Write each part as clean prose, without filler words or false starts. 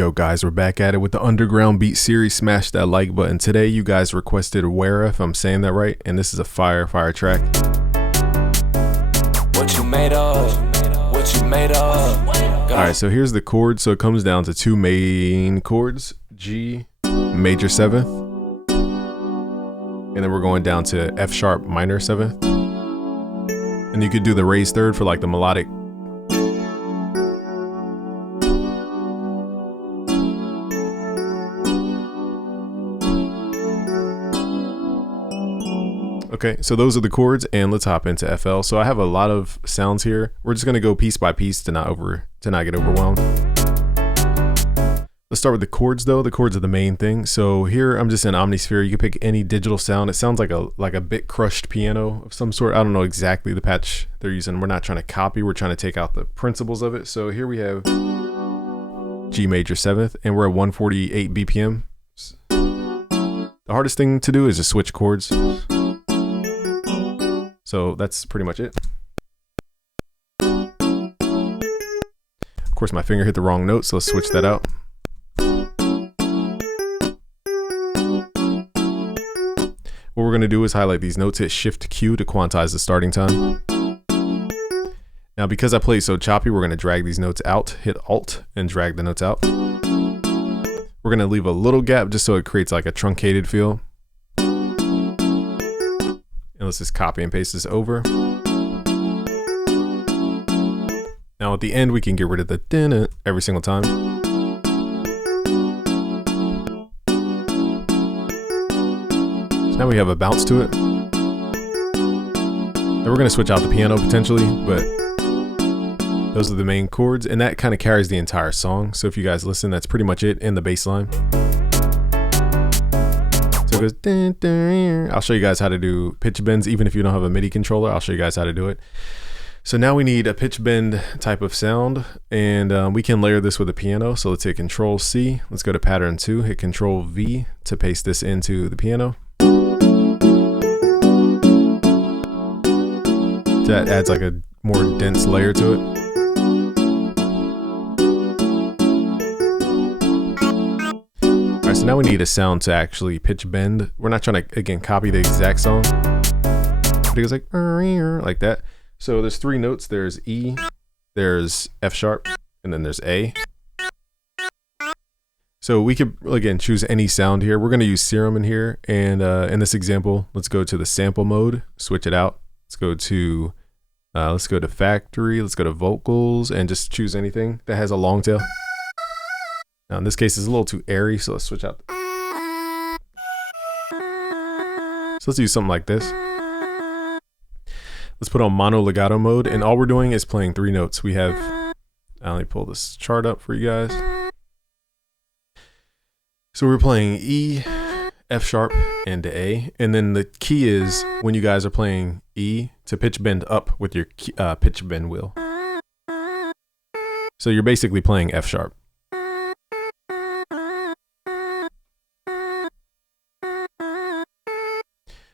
Yo guys, we're back at it with the Underground Beat series. Smash that like button. Today you guys requested Waera, if I'm saying that right, and this is a fire track. What you made of? What you made of? Alright, so here's the chord. So it comes down to two main chords, G major 7th, and then we're going down to F sharp minor 7th. And you could do the raised third for like the melodic. Okay, so those are the chords, and let's hop into FL. So I have a lot of sounds here. We're just gonna go piece by piece to not get overwhelmed. Let's start with the chords though. The chords are the main thing. So here I'm just in Omnisphere. You can pick any digital sound. It sounds like a bit crushed piano of some sort. I don't know exactly the patch they're using. We're not trying to copy, we're trying to take out the principles of it. So here we have G major 7th, and we're at 148 BPM. The hardest thing to do is just switch chords. So that's pretty much it. Of course, my finger hit the wrong note, so let's switch that out. What we're gonna do is highlight these notes, hit Shift Q to quantize the starting time. Now, because I play so choppy, we're gonna drag these notes out, hit Alt, and drag the notes out. We're gonna leave a little gap just so it creates like a truncated feel. And let's just copy and paste this over. Now at the end, we can get rid of the din every single time. So now we have a bounce to it. And we're gonna switch out the piano potentially, but those are the main chords, and that kind of carries the entire song. So if you guys listen, that's pretty much it in the bass line. So it goes, dun, dun. I'll show you guys how to do pitch bends. Even if you don't have a MIDI controller, I'll show you guys how to do it. So now we need a pitch bend type of sound, and we can layer this with a piano. So let's hit Control C. Let's go to pattern 2, hit Control V to paste this into the piano. That adds like a more dense layer to it. So now we need a sound to actually pitch bend. We're not trying to, again, copy the exact song. But it goes like that. So there's 3 notes. There's E, there's F sharp, and then there's A. So we could, again, choose any sound here. We're gonna use Serum in here. And in this example, let's go to the sample mode, switch it out. Let's go to factory, let's go to vocals, and just choose anything that has a long tail. Now in this case, it's a little too airy, so let's switch out. So let's do something like this. Let's put on mono legato mode, and all we're doing is playing 3 notes. We have, let me pull this chart up for you guys. So we're playing E, F sharp, and A, and then the key is when you guys are playing E to pitch bend up with your pitch bend wheel. So you're basically playing F sharp.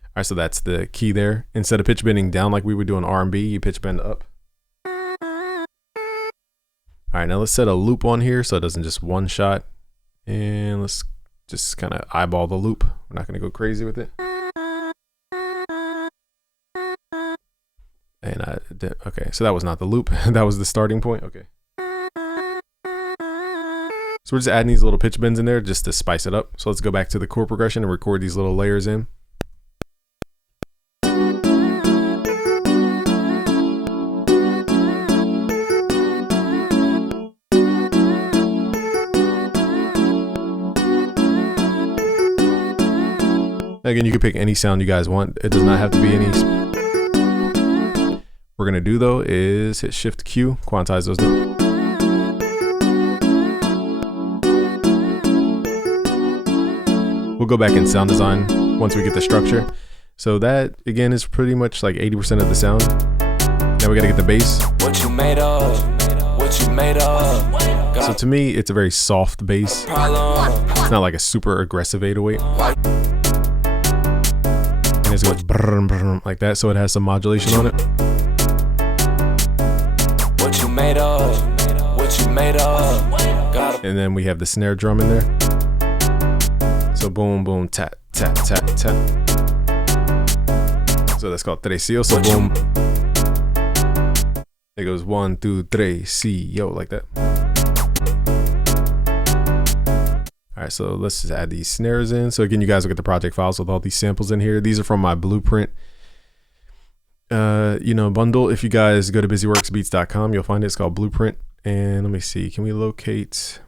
All right, so that's the key there. Instead of pitch bending down like we would do on R&B, you pitch bend up. All right, now let's set a loop on here so it doesn't just one shot. And let's just kind of eyeball the loop. We're not gonna go crazy with it. And okay, so that was not the loop. That was the starting point, okay. So we're just adding these little pitch bends in there just to spice it up. So let's go back to the chord progression and record these little layers in. Again, you can pick any sound you guys want. It does not have to be any. What we're gonna do though is hit Shift Q, quantize those notes. We'll go back in sound design once we get the structure. So that again is pretty much like 80% of the sound. Now we gotta get the bass. What you made of? What you made of? So to me, it's a very soft bass. It's not like a super aggressive 808. And it goes brrr, brrr, like that, so it has some modulation on it. What you made of? What you made of? And then we have the snare drum in there. So boom, boom, tat, tat, tat, tat. So that's called tresillo. So boom. It goes 1, 2, 3, yo, like that. All right, so let's just add these snares in. So again, you guys will get the project files with all these samples in here. These are from my Blueprint, bundle. If you guys go to busyworksbeats.com, you'll find it. It's called Blueprint. And let me see, can we locate,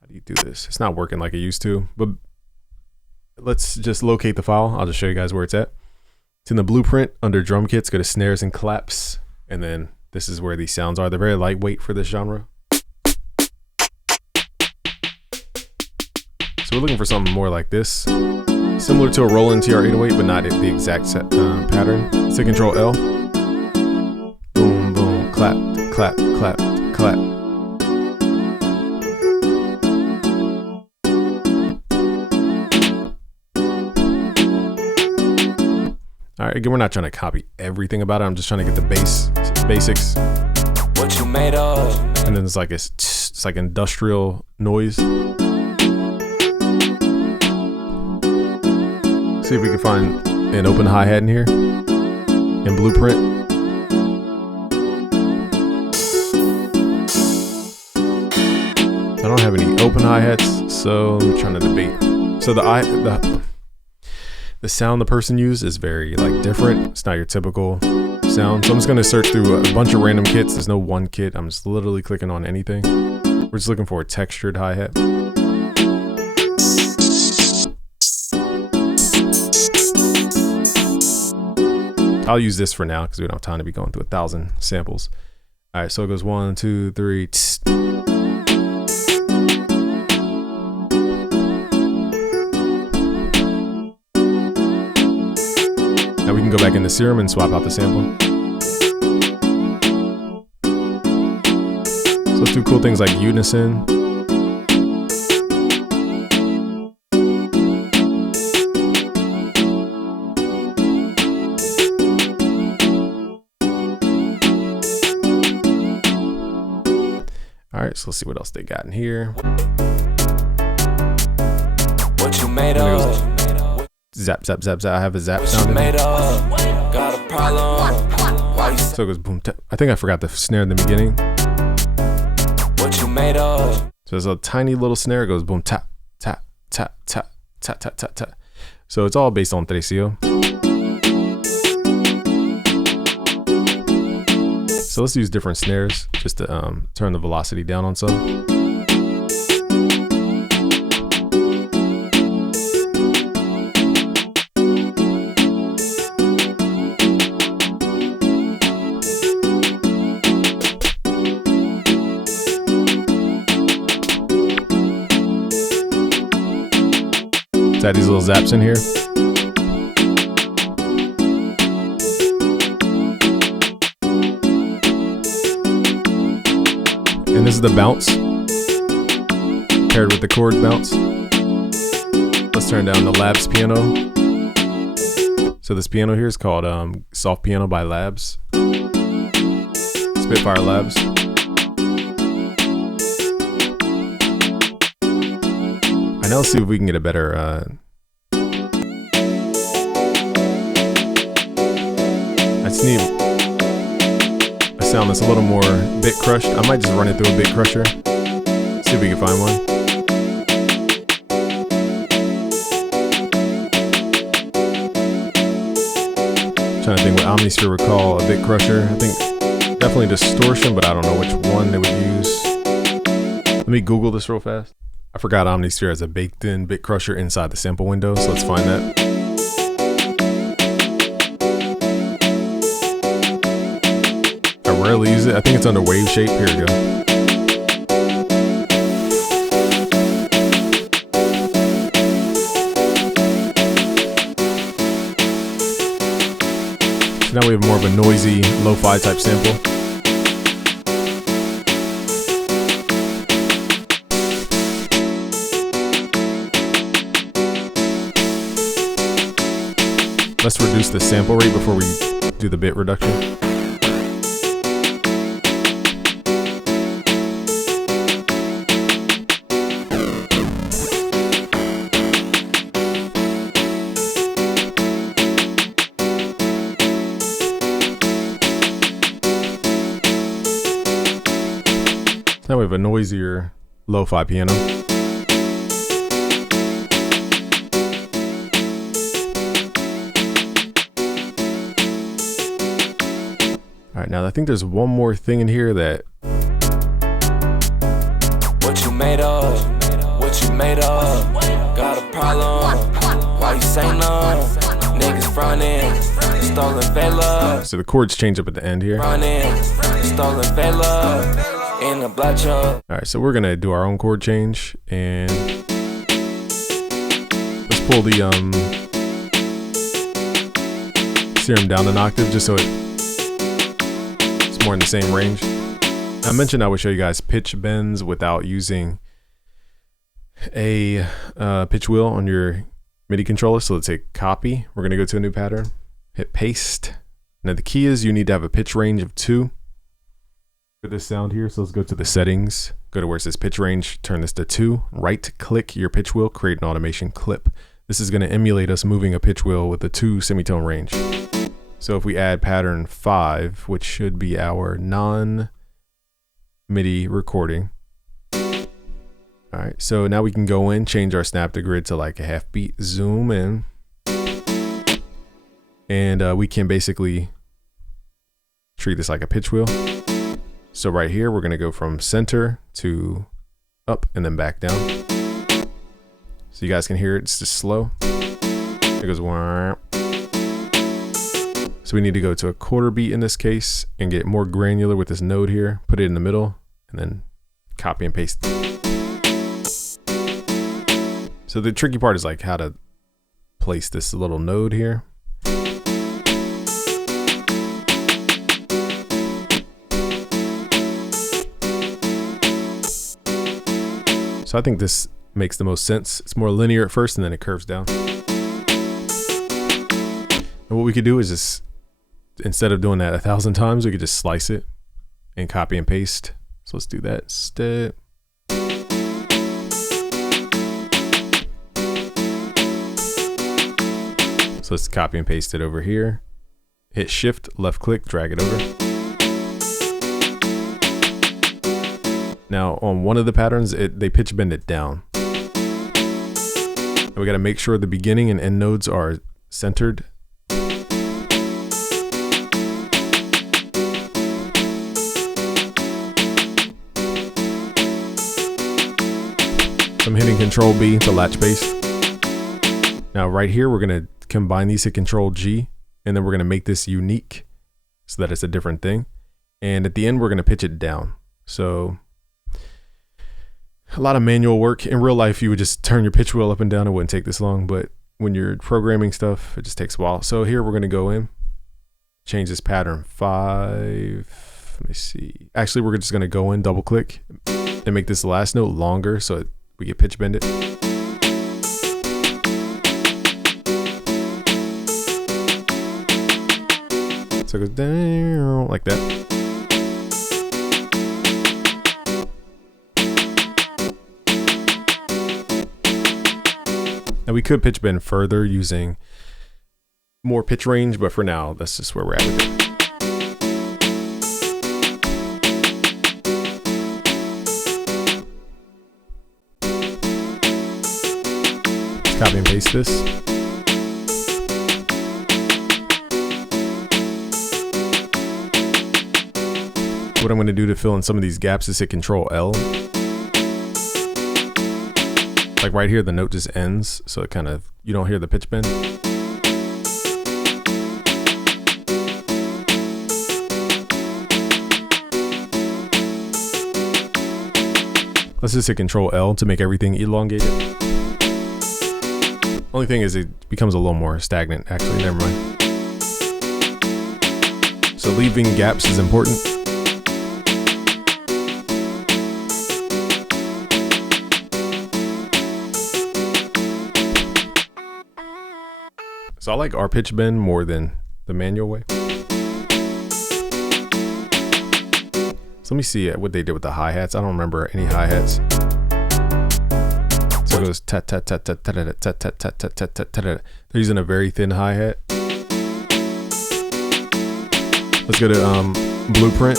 how do you do this? It's not working like it used to, but let's just locate the file. I'll just show you guys where it's at. It's in the Blueprint under drum kits. Go to snares and claps, and then this is where these sounds are. They're very lightweight for this genre. So we're looking for something more like this, similar to a Roland TR-808, but not the exact pattern. So Control L, boom, boom, clap, clap, clap, clap. All right, again, we're not trying to copy everything about it. I'm just trying to get the basics. What you made of? And then it's like industrial noise. See if we can find an open hi-hat in here in Blueprint. I don't have any open hi-hats, so I'm trying to debate. So the sound the person used is very different. It's not your typical sound. So I'm just gonna search through a bunch of random kits. There's no one kit. I'm just literally clicking on anything. We're just looking for a textured hi-hat. I'll use this for now because we don't have time to be going through 1,000 samples. All right, so it goes 1, 2, 3. Tss. Now we can go back into Serum and swap out the sample. So let's do cool things like unison. All right, so let's see what else they got in here. What you made of? Zap, zap, zap, zap. I have a zap sound in Made here. of? Got a problem? Why you So it goes boom, tap. I think I forgot the snare in the beginning. What you made of? So there's a tiny little snare. It goes boom, tap, tap, tap, tap, tap, tap, tap, tap. So it's all based on tresillo. So let's use different snares just to turn the velocity down on some. Let's add these little zaps in here. And this is the bounce paired with the chord bounce. Let's turn down the Labs piano. So this piano here is called Soft Piano by Labs. Spitfire Labs. And now let's see if we can get a better I just need a sound that's a little more bit crushed. I might just run it through a bit crusher. See if we can find one. Trying to think what Omnisphere would call a bit crusher. I think definitely distortion, but I don't know which one they would use. Let me Google this real fast. I forgot Omnisphere has a baked in bit crusher inside the sample window, so let's find that. I rarely use it. I think it's under wave shape. Here we go. So now we have more of a noisy, lo-fi type sample. Let's reduce the sample rate before we do the bit reduction. we have a noisier lo-fi piano. All right, now I think there's one more thing in here that. What you made of? What you made of? Got a problem? Why you say no? Niggas frontin', stolen Vela. So the chords change up at the end here. Frontin', stolen Vela in a black truck. All right, so we're gonna do our own chord change, and let's pull the serum down an octave just so it's more in the same range. I mentioned I would show you guys pitch bends without using a pitch wheel on your MIDI controller. So let's say copy. We're going to go to a new pattern, hit paste. Now the key is you need to have a pitch range of 2 for this sound here. So let's go to the settings, go to where it says pitch range, turn this to 2, right click your pitch wheel, create an automation clip. This is going to emulate us moving a pitch wheel with a 2 semitone range. So if we add pattern 5, which should be our non-MIDI recording. All right, so now we can go in, change our snap to grid to like a half beat, zoom in. And we can basically treat this like a pitch wheel. So right here, we're gonna go from center to up and then back down. So you guys can hear it, it's just slow. It goes wah. So we need to go to a quarter beat in this case and get more granular with this node here, put it in the middle, and then copy and paste. So the tricky part is like how to place this little node here. So I think this makes the most sense. It's more linear at first and then it curves down. And what we could do is just, instead of doing that 1,000 times, we could just slice it and copy and paste. So let's do that instead. So let's copy and paste it over here. Hit shift, left click, drag it over. Now on one of the patterns, they pitch bend it down. And we got to make sure the beginning and end nodes are centered. I'm hitting Control B to latch bass. Now right here, we're gonna combine these to Control G, and then we're gonna make this unique so that it's a different thing. And at the end, we're gonna pitch it down. So a lot of manual work. In real life, you would just turn your pitch wheel up and down. It wouldn't take this long, but when you're programming stuff, it just takes a while. So here we're gonna go in, change this pattern 5. Let me see. Actually, we're just gonna go in, double click, and make this last note longer so we get pitch bend it. So it goes down like that. Now we could pitch bend further using more pitch range, but for now, that's just where we're at with it. Copy and paste this. What I'm going to do to fill in some of these gaps is hit Control L. Like right here, the note just ends, so it kind of, you don't hear the pitch bend. Let's just hit Control L to make everything elongated. Only thing is it becomes a little more stagnant, actually. Never mind. So leaving gaps is important. So I like our pitch bend more than the manual way. So let me see what they did with the hi-hats. I don't remember any hi-hats. So it goes tat tat tat tat tat tat tat tat tat tat tat tat. They're using a very thin hi-hat. Let's go to blueprint.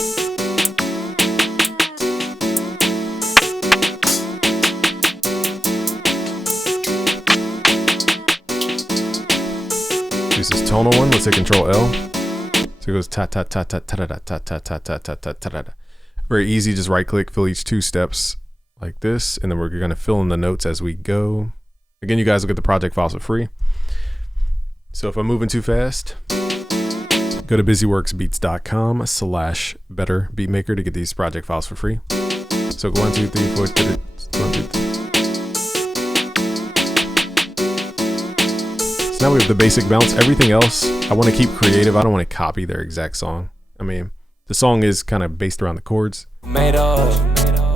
tonal one, let's hit Control L. So it goes ta ta ta ta ta ta ta ta ta ta ta ta ta. Very easy, just right click, fill each 2 steps like this, and then we're gonna fill in the notes as we go. Again, you guys will get the project files for free. So if I'm moving too fast, go to busyworksbeats.com/betterbeatmaker to get these project files for free. So go 1, 2, 3, 4, 1, 2, 3. So now we have the basic bounce. Everything else, I want to keep creative. I don't want to copy their exact song. I mean, the song is kind of based around the chords. Made up,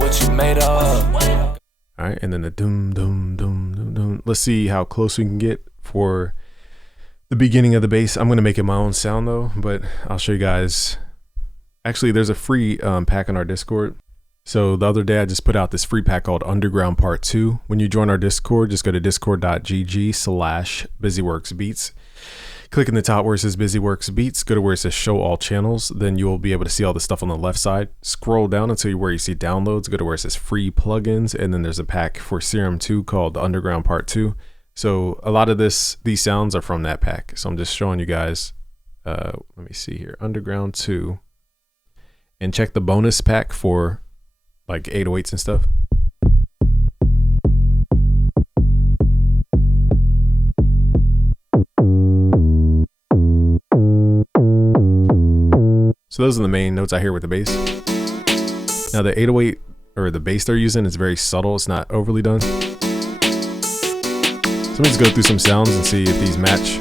what you made up. All right, and then the doom, doom, doom, doom, doom. Let's see how close we can get for the beginning of the bass. I'm going to make it my own sound though, but I'll show you guys. Actually, there's a free pack on our Discord. So the other day I just put out this free pack called Underground Part 2. When you join our Discord, just go to discord.gg/busyworksbeats. Click in the top where it says busyworksbeats, go to where it says show all channels. Then you will be able to see all the stuff on the left side. Scroll down until where you see downloads, go to where it says free plugins, and then there's a pack for Serum 2 called Underground Part 2. So a lot of these sounds are from that pack. So I'm just showing you guys, let me see here, Underground 2. And check the bonus pack for like 808s and stuff. So those are the main notes I hear with the bass. Now the 808 or the bass they're using is very subtle. It's not overly done. So let me just go through some sounds and see if these match.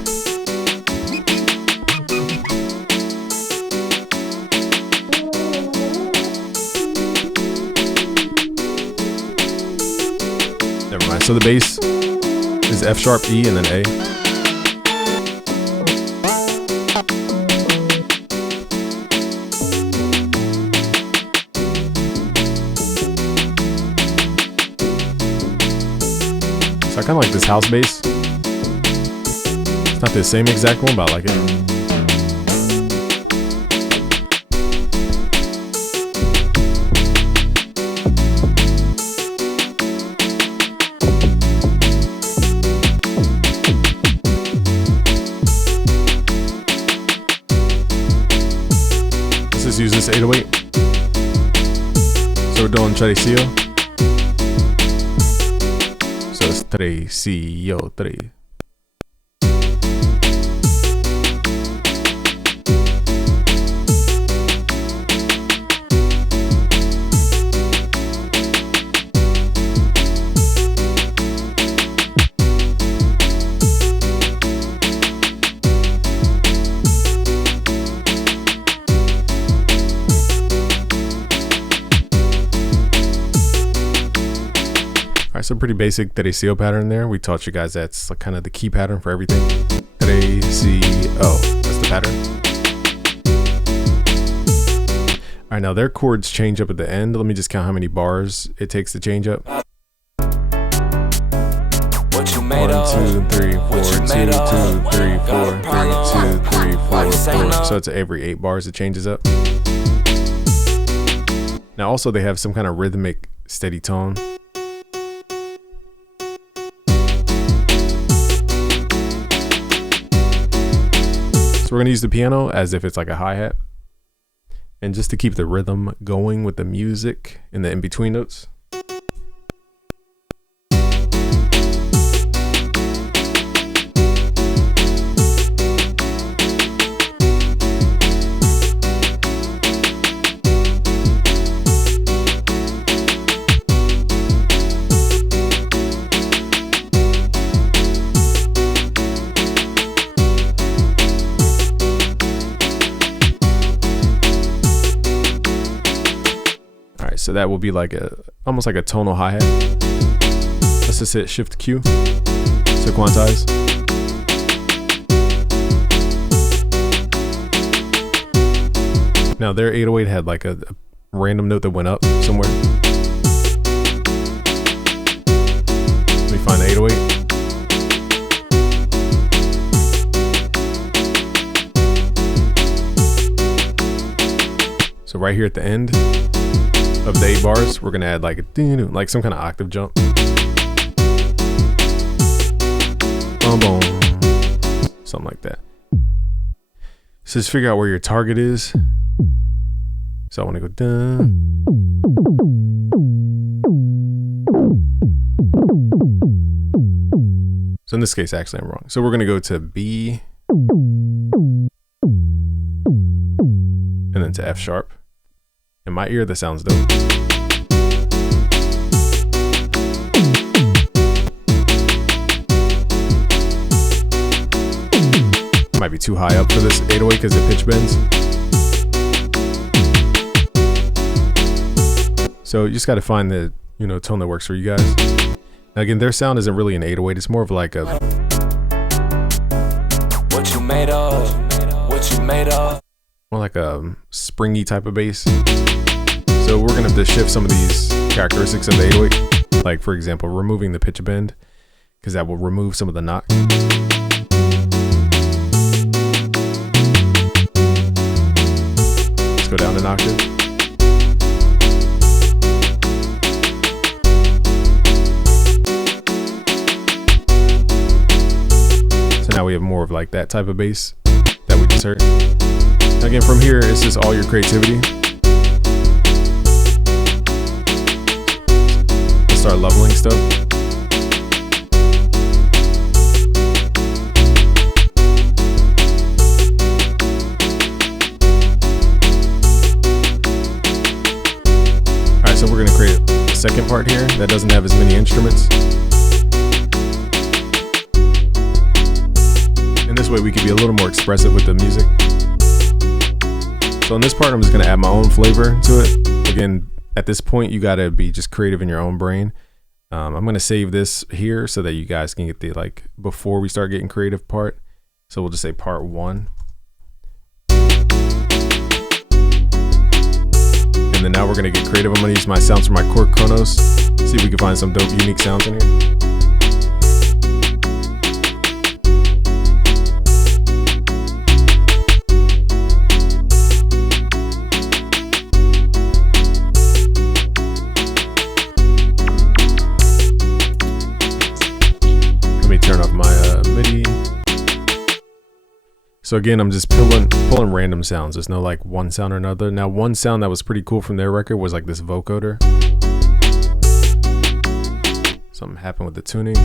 Never mind. So the bass is F sharp, E, and then A. So I kind of like this house bass. It's not the same exact one, but I like it. Let's just use this 808. So we're doing Tradicio. So it's 3, C, yo, 3. Alright, so pretty basic Tradicio pattern there. We taught you guys that's like kind of the key pattern for everything. Tradicio, that's the pattern. Alright, now their chords change up at the end. Let me just count how many bars it takes to change up. 1, 2, 3, 4, 2, 2, 3, 4, 3, 2, 3, 4, 4. So it's every 8 bars it changes up. Now also they have some kind of rhythmic steady tone. So we're going to use the piano as if it's like a hi-hat. And just to keep the rhythm going with the music in the in-between notes. So that will be like almost like a tonal hi-hat. Let's just hit Shift Q to quantize. Now their 808 had like a random note that went up somewhere. Let me find the 808. So right here at the end of the 8 bars, we're gonna add like like some kind of octave jump. Boom, boom, something like that. So just figure out where your target is. So I want to go down. So in this case, actually, I'm wrong. So we're going to go to B and then to F sharp. In my ear, that sounds dope. Might be too high up for this 808 because it pitch bends. So you just got to find the, you know, tone that works for you guys. Now again, their sound isn't really an 808. It's more of like a... What you made of? What you made of? More like a springy type of bass. So we're going to have to shift some of these characteristics of the 808. Like, for example, removing the pitch bend, because that will remove some of the knock. Let's go down an octave. So now we have more of like that type of bass that we just heard. Again, from here, it's just all your creativity. Let's start leveling stuff. All right, so we're gonna create a second part here that doesn't have as many instruments. And this way we can be a little more expressive with the music. So in this part, I'm just gonna add my own flavor to it. Again, at this point, you gotta be just creative in your own brain. I'm gonna save this here so that you guys can get the like before we start getting creative part. So we'll just say part 1. And then now we're gonna get creative. I'm gonna use my sounds from my Chord Chronos. See if we can find some dope, unique sounds in here. Turn off my MIDI. So again, I'm just pulling random sounds. There's no like one sound or another. Now, one sound that was pretty cool from their record was like this vocoder. Something happened with the tuning.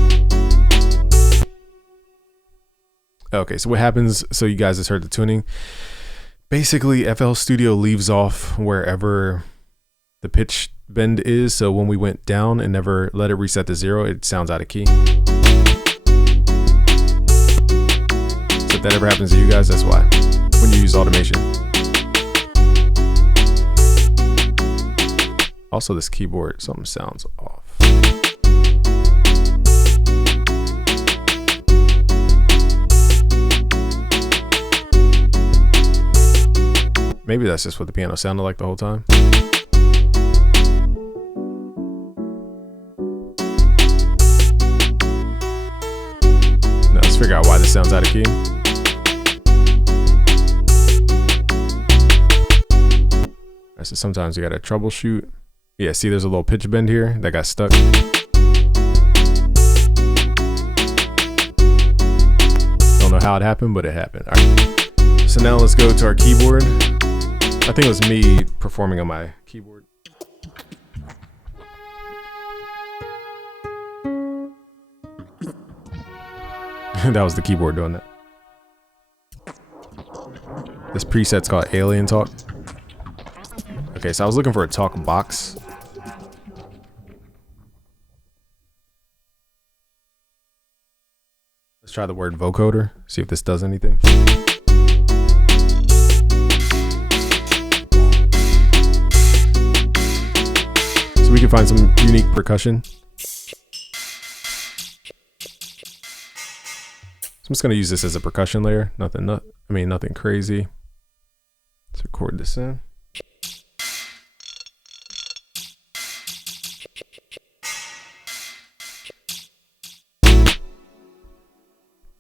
Okay, so what happens? So you guys just heard the tuning. Basically, FL Studio leaves off wherever the pitch bend is. So when we went down and never let it reset to 0, it sounds out of key. If that ever happens to you guys, that's why, when you use automation. Also, this keyboard, something sounds off. Maybe that's just what the piano sounded like the whole time. Now let's figure out why this sounds out of key. So sometimes you gotta troubleshoot. Yeah, see there's a little pitch bend here that got stuck. Don't know how it happened, but it happened. All right. So now let's go to our keyboard. I think it was me performing on my keyboard. That was the keyboard doing that. This preset's called Alien Talk. Okay, so I was looking for a talk box. Let's try the word vocoder, see if this does anything. So we can find some unique percussion. So I'm just gonna use this as a percussion layer. Nothing crazy. Let's record this in.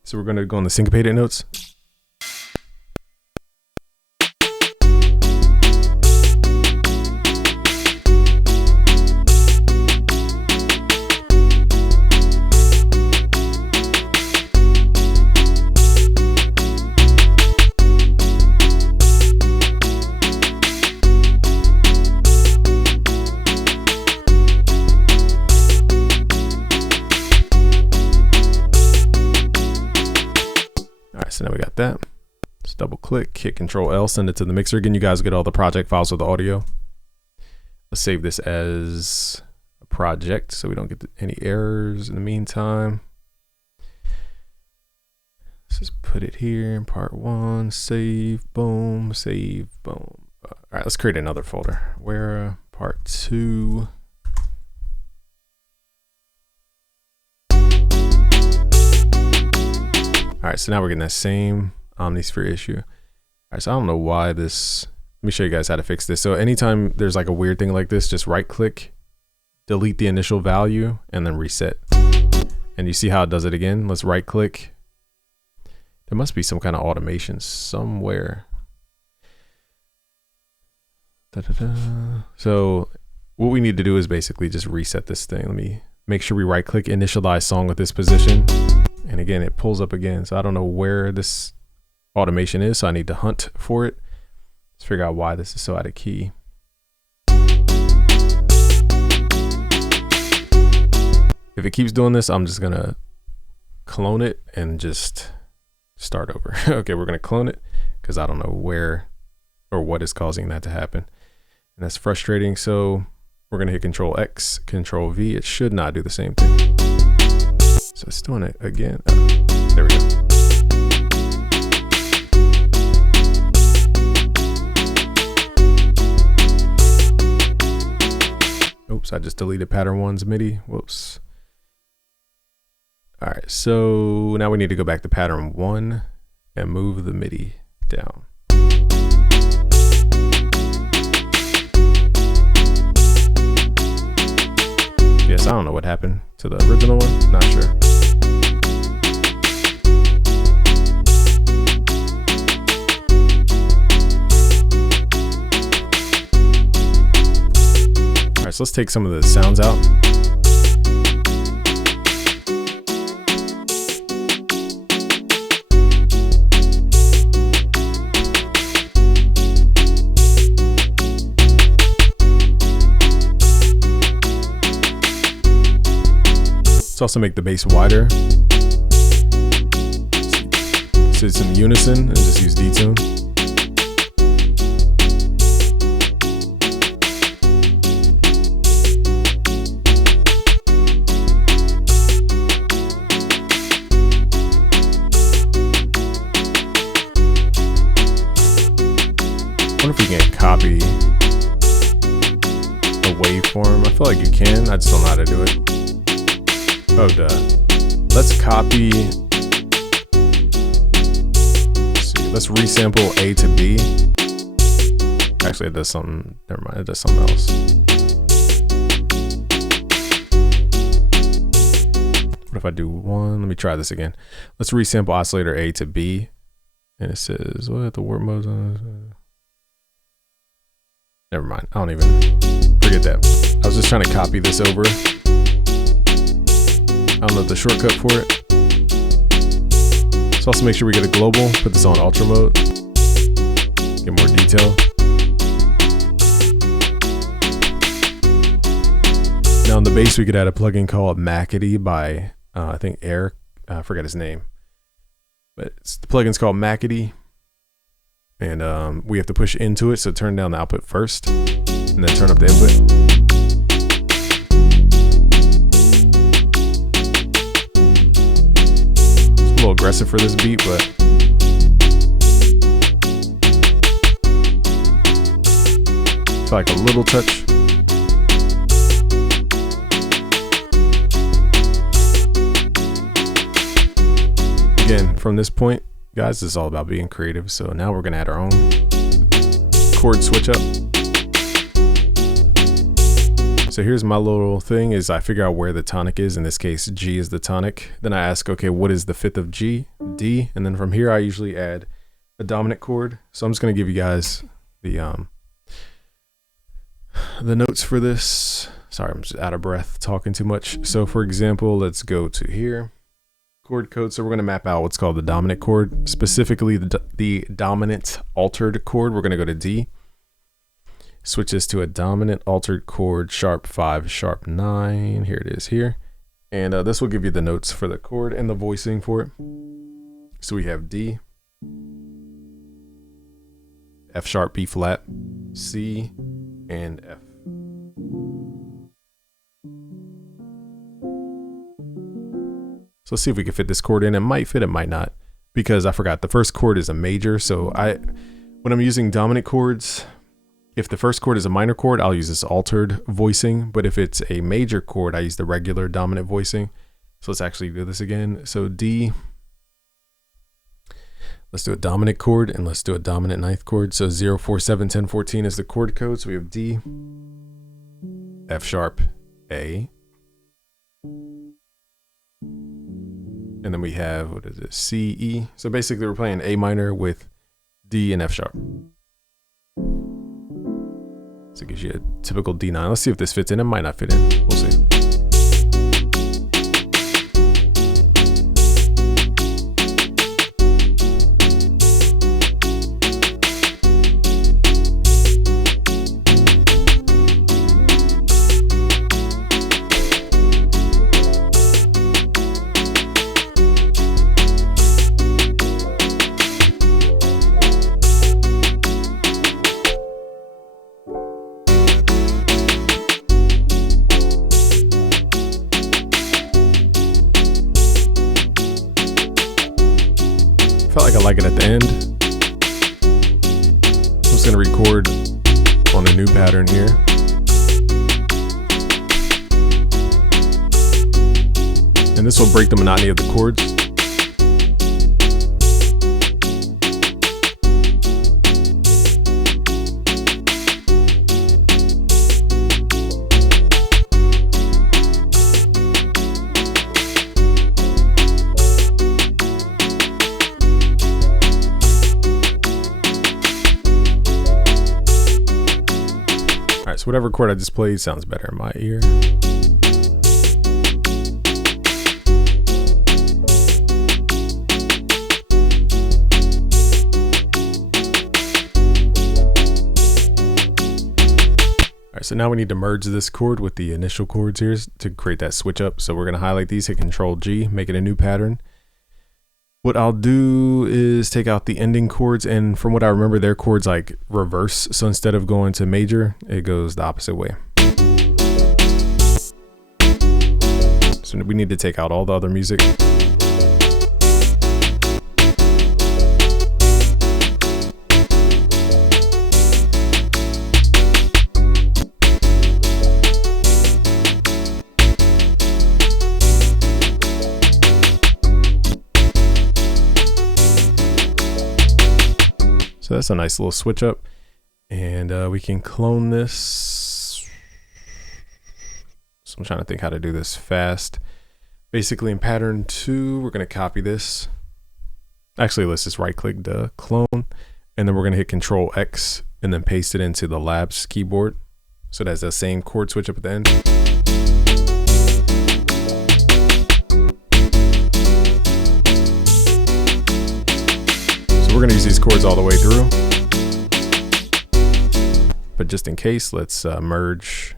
So we're going to go on the syncopated notes. so now we got that. Let's double click, hit Control L, send it to the mixer. Again, you guys get all the project files with the audio. Let's save this as a project so we don't get any errors in the meantime. Let's just put it here in part 1, save, boom, save, boom. All right, let's create another folder. Waera, part 2. All right, so now we're getting that same Omnisphere issue. All right, so I don't know why this, let me show you guys how to fix this. So anytime there's like a weird thing like this, just right click, delete the initial value, and then reset. And you see how it does it again? Let's right click. There must be some kind of automation somewhere. So what we need to do is basically just reset this thing. Let me make sure we right click, initialize song with this position. And again, it pulls up again. So I don't know where this automation is, so I need to hunt for it. Let's figure out why this is so out of key. If it keeps doing this, I'm just gonna clone it and just start over. Okay, we're gonna clone it because I don't know where or what is causing that to happen. And that's frustrating. So we're gonna hit Control X, Control V. It should not do the same thing. So it's doing it again. There we go. Oops, I just deleted pattern 1's MIDI. Whoops. All right, so now we need to go back to pattern 1 and move the MIDI down. Yes, I don't know what happened to the original one, not sure. All right, so let's take some of the sounds out. Let's also make the bass wider. So it's in unison and just use detune. I wonder if we can copy a waveform. I feel like you can, I just don't know how to do it. Oh, duh. Let's copy. Let's see. Let's resample A to B. Actually, it does something. Never mind. It does something else. What if I do 1? Let me try this again. Let's resample oscillator A to B. And it says, what the warp mode's on? Never mind. I don't even forget that. I was just trying to copy this over. I don't know the shortcut for it. So also make sure we get a global, put this on ultra mode, get more detail. Now on the bass, we could add a plugin called Macity by, I think Eric, I forget his name, but the plugin's called Macity. And we have to push into it, so turn down the output first, and then turn up the input. A little aggressive for this beat, but it's like a little touch. Again, from this point, guys, this is all about being creative. So now we're gonna add our own chord switch up. So here's my little thing is I figure out where the tonic is. In this case, G is the tonic. Then I ask, okay, what is the fifth of G? D. And then from here, I usually add a dominant chord. So I'm just gonna give you guys the notes for this. Sorry, I'm just out of breath talking too much. So for example, let's go to here. Chord code. So we're gonna map out what's called the dominant chord, specifically the dominant altered chord. We're gonna go to D. Switch this to a dominant altered chord, sharp 5, sharp 9. Here it is here. And this will give you the notes for the chord and the voicing for it. So we have D, F sharp, B flat, C, and F. So let's see if we can fit this chord in. It might fit, it might not, because I forgot the first chord is a major. So when I'm using dominant chords, if the first chord is a minor chord, I'll use this altered voicing. But if it's a major chord, I use the regular dominant voicing. So let's actually do this again. So D, let's do a dominant chord, and let's do a dominant ninth chord. So 0, 4, 7, 10, 14 is the chord code. So we have D, F sharp, A. And then we have, what is it, C, E. So basically we're playing A minor with D and F sharp. So it gives you a typical D9. Let's see if this fits in. It might not fit in. We'll see. Felt like I like it at the end. I'm just gonna record on a new pattern here. And this will break the monotony of the chords. So whatever chord I just played sounds better in my ear. All right, so now we need to merge this chord with the initial chords here to create that switch up. So we're going to highlight these, hit Control G, make it a new pattern. What I'll do is take out the ending chords, and from what I remember, their chords like reverse. So instead of going to major, it goes the opposite way. So we need to take out all the other music. So that's a nice little switch up, and we can clone this. So I'm trying to think how to do this fast. Basically in pattern 2, we're going to copy this. Actually, let's just right click the clone, and then we're going to hit Control X and then paste it into the Labs keyboard. So that's the same chord switch up at the end. We're going to use these chords all the way through, but just in case, let's merge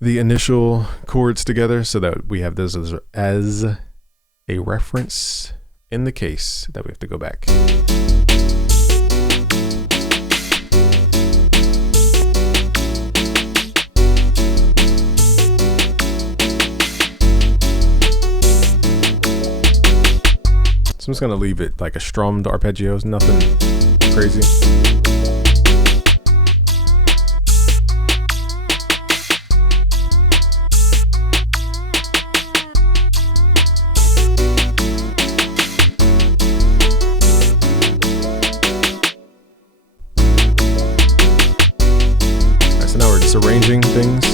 the initial chords together so that we have those as a reference in the case that we have to go back. So I'm just gonna leave it like a strummed arpeggios, nothing crazy. Alright, so now we're just arranging things.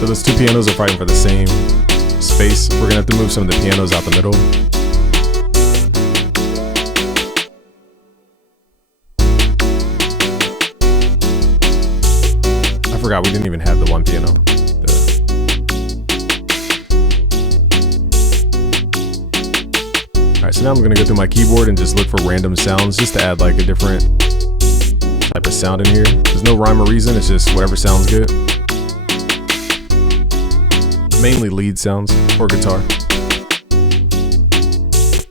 So those two pianos are fighting for the same space. We're gonna have to move some of the pianos out the middle. I forgot we didn't even have the one piano. Alright, so now I'm gonna go through my keyboard and just look for random sounds just to add like a different type of sound in here. There's no rhyme or reason, it's just whatever sounds good. Mainly lead sounds or guitar.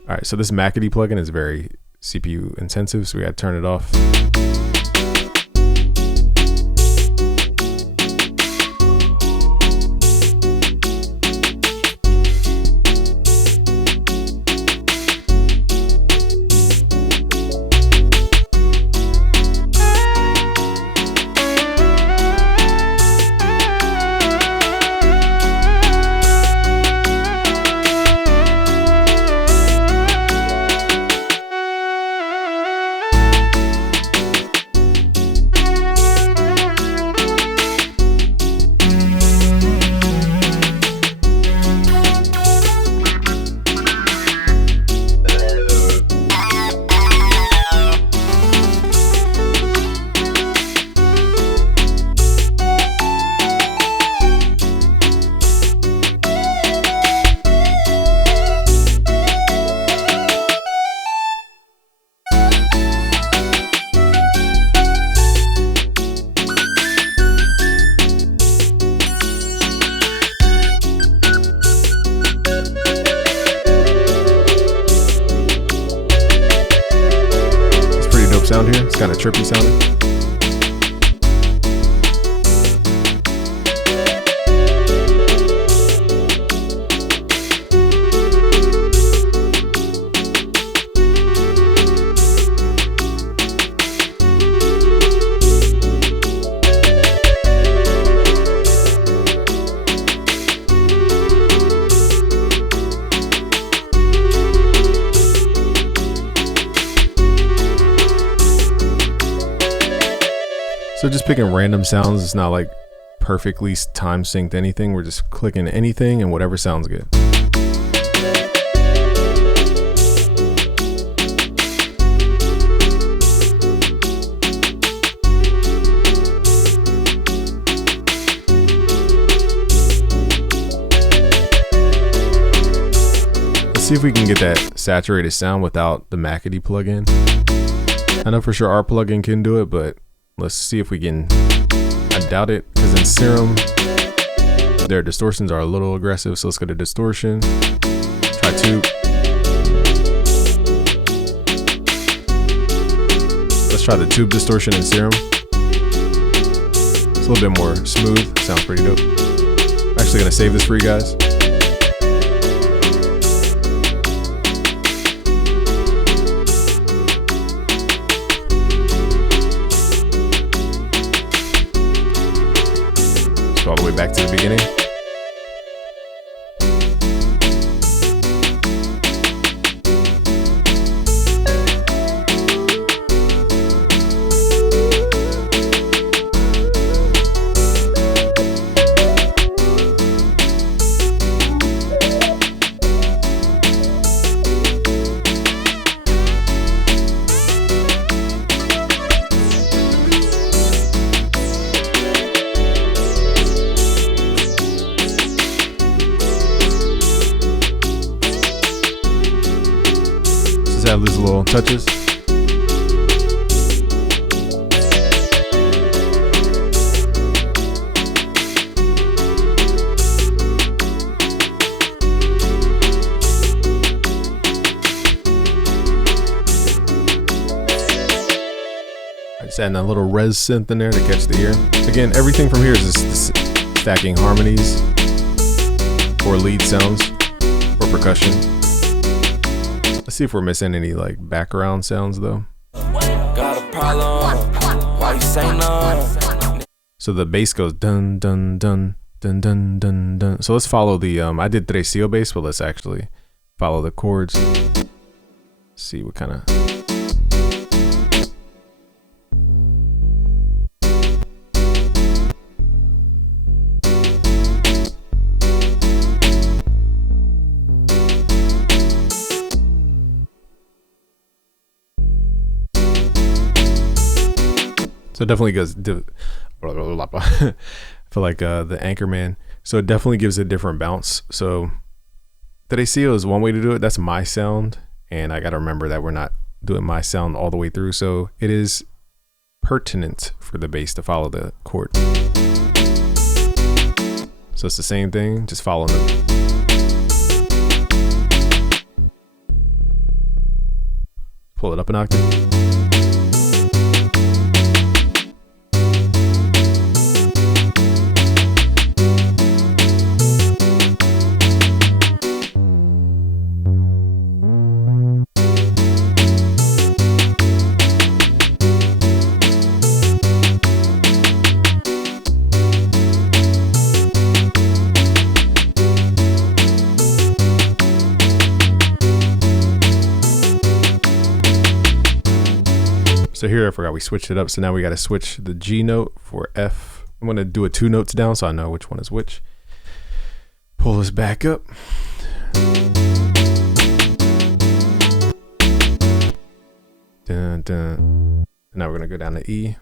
Alright, so this McAdee plugin is very CPU intensive, so we gotta turn it off. Sound here, it's kind of trippy sounding. So just picking random sounds, it's not like perfectly time synced anything. We're just clicking anything and whatever sounds good. Let's see if we can get that saturated sound without the McAdee plugin. I know for sure our plugin can do it, but let's see if we can. I doubt it, because in Serum, their distortions are a little aggressive. So let's go to distortion. Try tube. Let's try the tube distortion in Serum. It's a little bit more smooth. Sounds pretty dope. I'm actually gonna save this for you guys. All the way back to the beginning. Have these little touches. Just adding a little res synth in there to catch the ear. Again, everything from here is just stacking harmonies or lead sounds or percussion. Let's see if we're missing any like background sounds though. Got a problem. Why you say no? So the bass goes dun dun dun dun dun dun dun. So let's follow the I did Tresillo bass, but let's actually follow the chords. See what kind of. So it definitely goes. I feel like the Anchorman. So it definitely gives a different bounce. So Tresillo is one way to do it. That's my sound. and I got to remember that we're not doing my sound all the way through, so it is pertinent for the bass to follow the chord. So it's the same thing, just following the. Pull it up an octave. So here I forgot we switched it up, so now we got to switch the G note for F. I'm going to do it 2 notes down so I know which one is which. Pull this back up. Dun, dun. Now we're going to go down to E.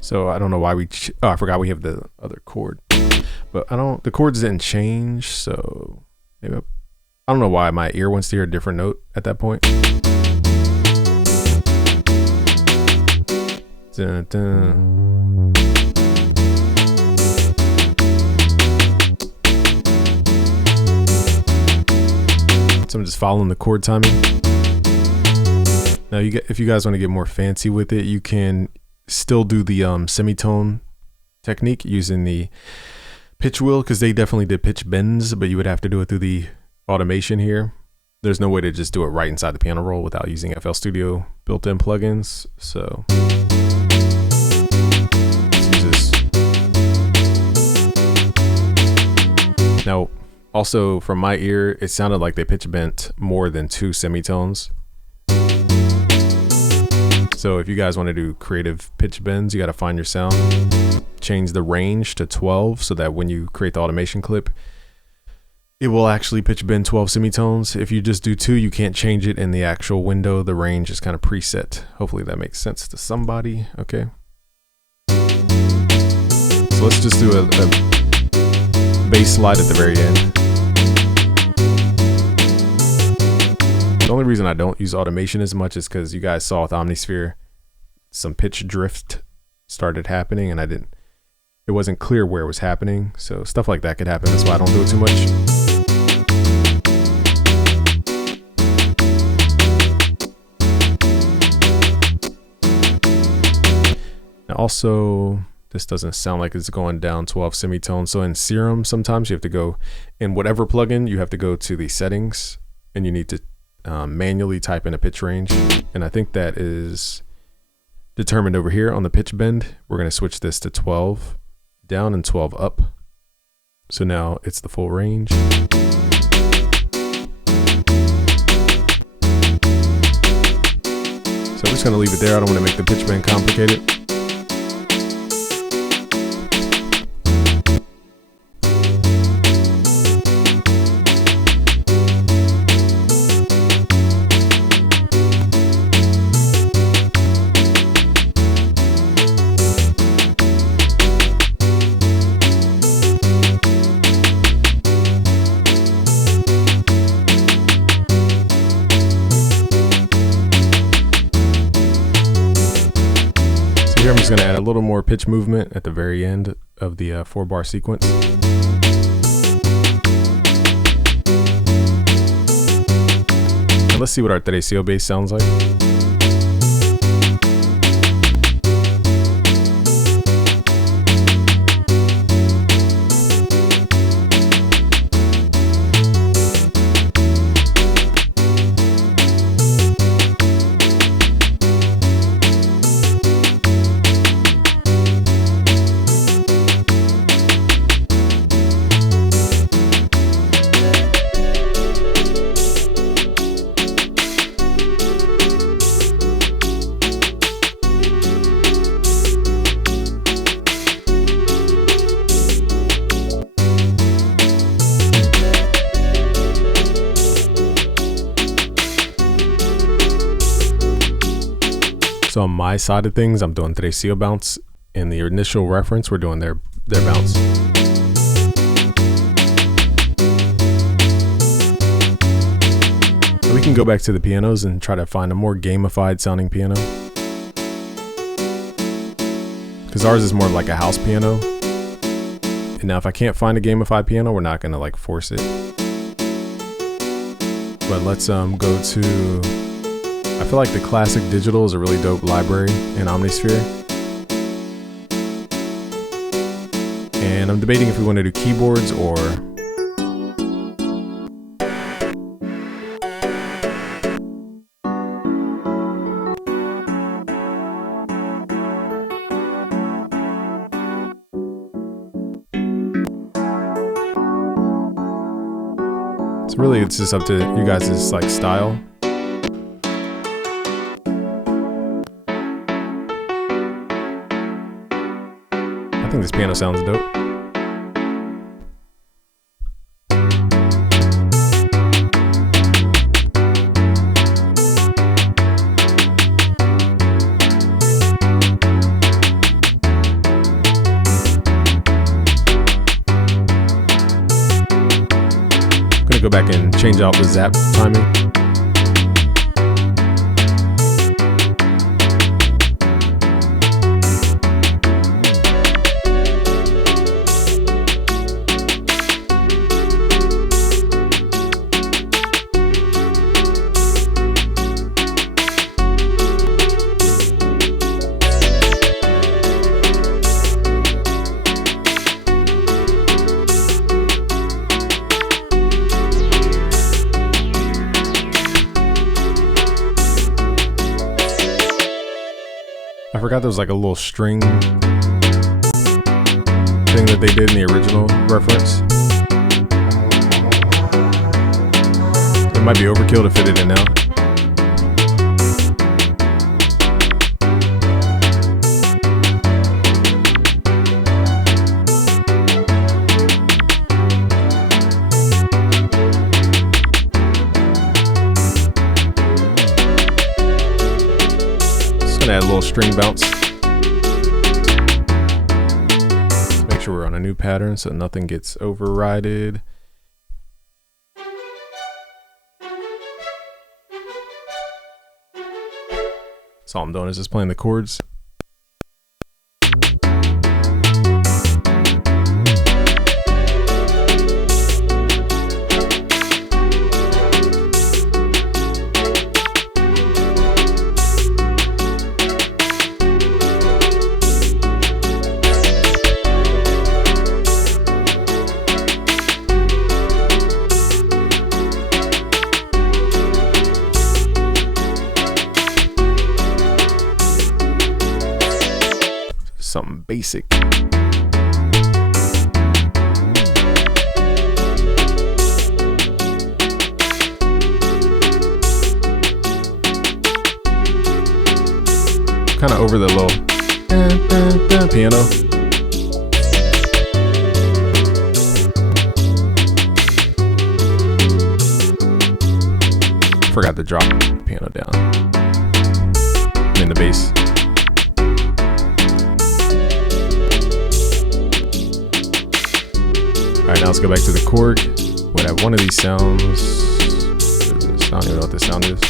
So I don't know why I forgot we have the other chord, but the chords didn't change. So maybe I don't know why my ear wants to hear a different note at that point. Dun, dun. So I'm just following the chord timing. Now if you guys want to get more fancy with it, you can still do the semitone technique using the pitch wheel, because they definitely did pitch bends, but you would have to do it through the automation here. There's no way to just do it right inside the piano roll without using FL Studio built-in plugins. So let's use this. Now, also from my ear, it sounded like they pitch bent more than 2 semitones. So if you guys want to do creative pitch bends, you got to find your sound, change the range to 12 so that when you create the automation clip, it will actually pitch bend 12 semitones. If you just do 2, you can't change it in the actual window. The range is kind of preset. Hopefully that makes sense to somebody. Okay. So let's just do a bass slide at the very end. The only reason I don't use automation as much is because you guys saw with Omnisphere, some pitch drift started happening and it wasn't clear where it was happening. So stuff like that could happen. That's why I don't do it too much. Now also, this doesn't sound like it's going down 12 semitones. So in Serum, sometimes you have to go in whatever plugin, you have to go to the settings and you need to manually type in a pitch range, and I think that is determined over here on the pitch bend. We're going to switch this to 12 down and 12 up, so now it's the full range. So we're just going to leave it there. I don't want to make the pitch bend complicated. Here I'm just going to add a little more pitch movement at the very end of the 4-bar sequence. Now let's see what our Trecio bass sounds like. So on my side of things, I'm doing tresillo bounce. In the initial reference, we're doing their bounce. So we can go back to the pianos and try to find a more gamified sounding piano. Because ours is more like a house piano. And now if I can't find a gamified piano, we're not gonna like force it. But let's go to, I feel like the Classic Digital is a really dope library in Omnisphere. And I'm debating if we want to do keyboards or really, it's just up to you guys' like style. I think this piano sounds dope. Go back and change out the zap timing. I forgot there was like a little string thing that they did in the original reference. It might be overkill to fit it in now. Add a little string bounce. Make sure we're on a new pattern so nothing gets overrided. So all I'm doing is just playing the chords. Something basic. Kind of over the little piano. Forgot to drop the piano down. I mean the bass. Alright, now let's go back to the chord. We'll have one of these sounds. What is this? I don't even know what this sound is.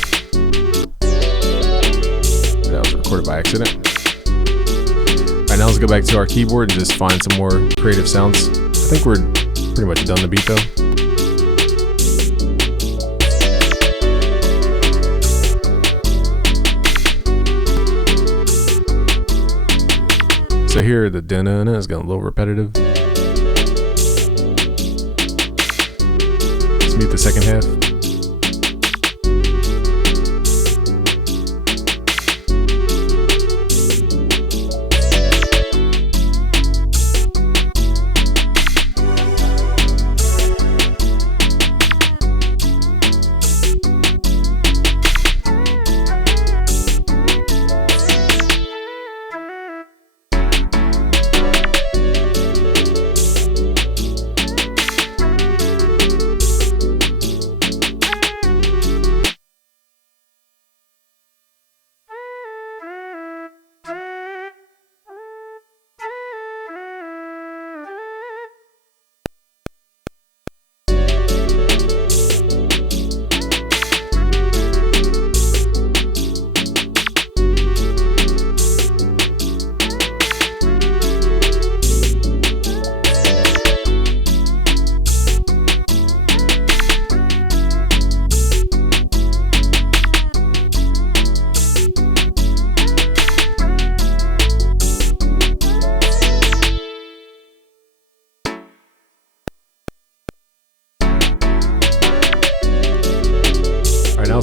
That was recorded by accident. Alright, now let's go back to our keyboard and just find some more creative sounds. I think we're pretty much done the beat though. So here the da-na-na is getting a little repetitive. Mute the second half.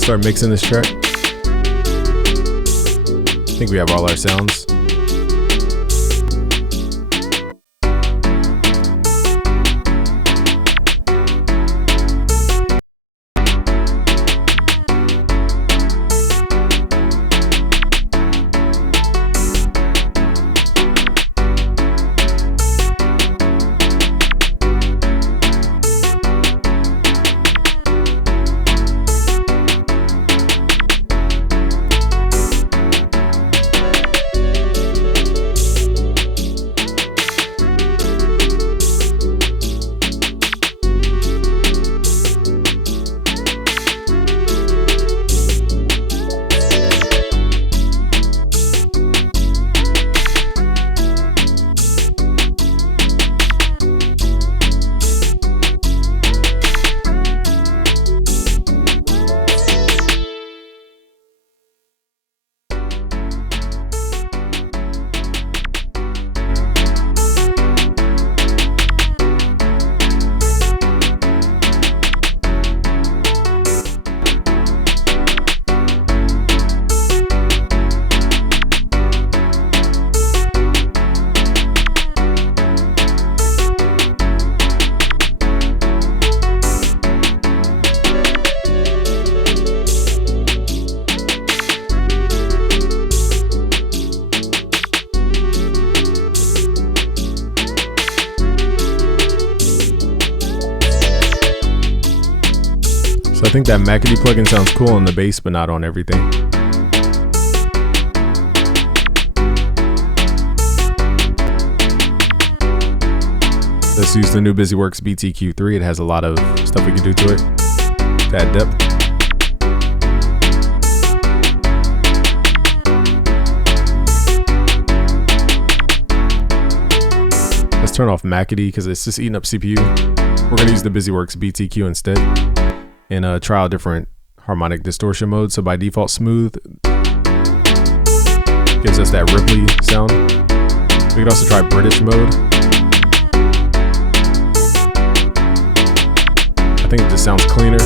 start mixing this track. I think we have all our sounds. So I think that McAdee plugin sounds cool on the bass, but not on everything. Let's use the new BusyWorks BTQ3. It has a lot of stuff we can do to it to add depth. Let's turn off McAdee because it's just eating up CPU. We're going to use the BusyWorks BTQ instead and try out different harmonic distortion modes. So by default, smooth gives us that ripply sound. We could also try British mode. I think it just sounds cleaner.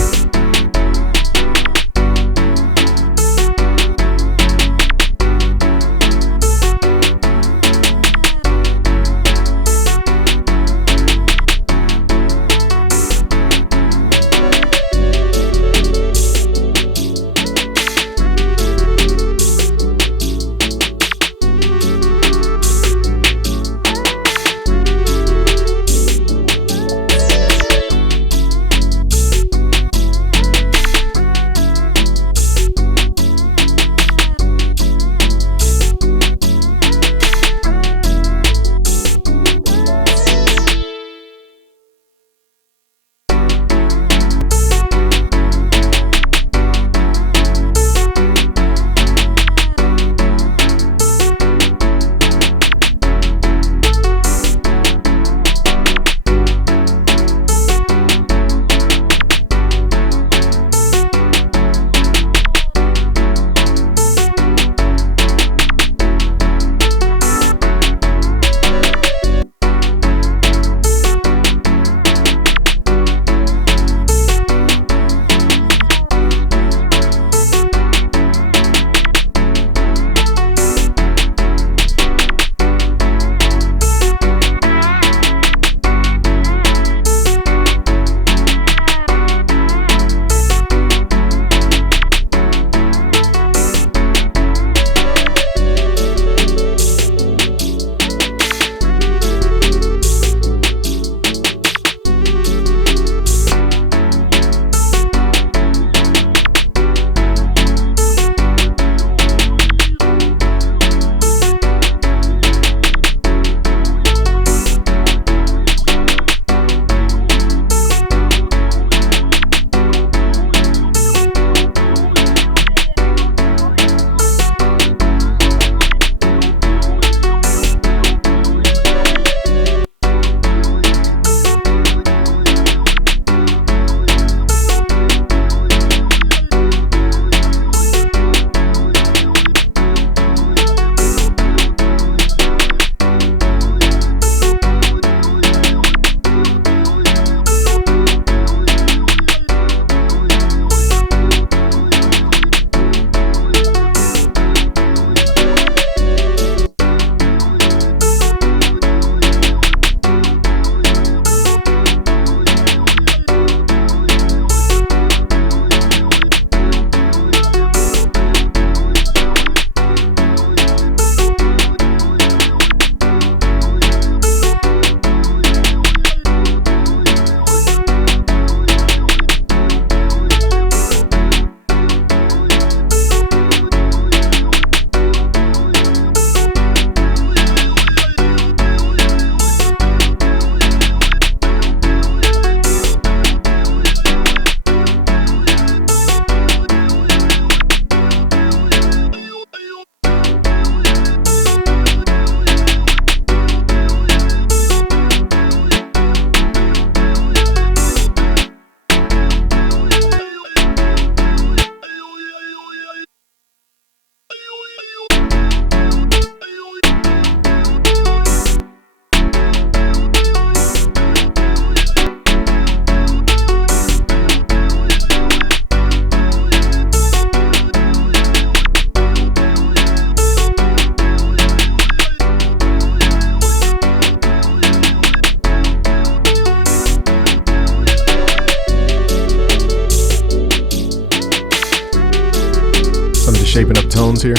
tones here.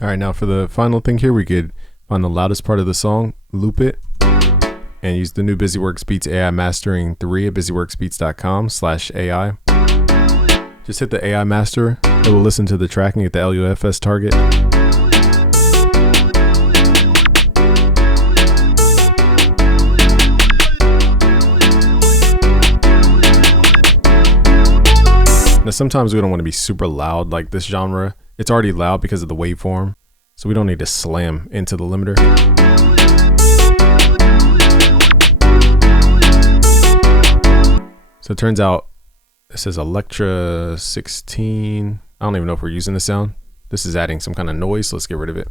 All right, now for the final thing here, we could find the loudest part of the song, loop it, and use the new BusyWorks Beats AI Mastering 3 at busyworksbeats.com/AI. Just hit the AI Master. It will listen to the tracking at the LUFS target. Now, sometimes we don't want to be super loud like this genre. It's already loud because of the waveform, so we don't need to slam into the limiter. So it turns out this is Electra 16. I don't even know if we're using the sound. This is adding some kind of noise, so let's get rid of it.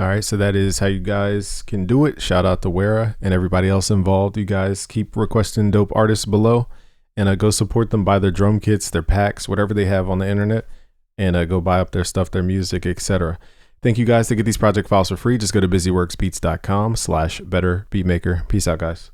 All right, so that is how you guys can do it. Shout out to Waera and everybody else involved. You guys keep requesting dope artists below, and go support them, buy their drum kits, their packs, whatever they have on the internet, and go buy up their stuff, their music, etc. Thank you guys. To get these project files for free, just go to busyworksbeats.com/betterbeatmaker. Peace out, guys.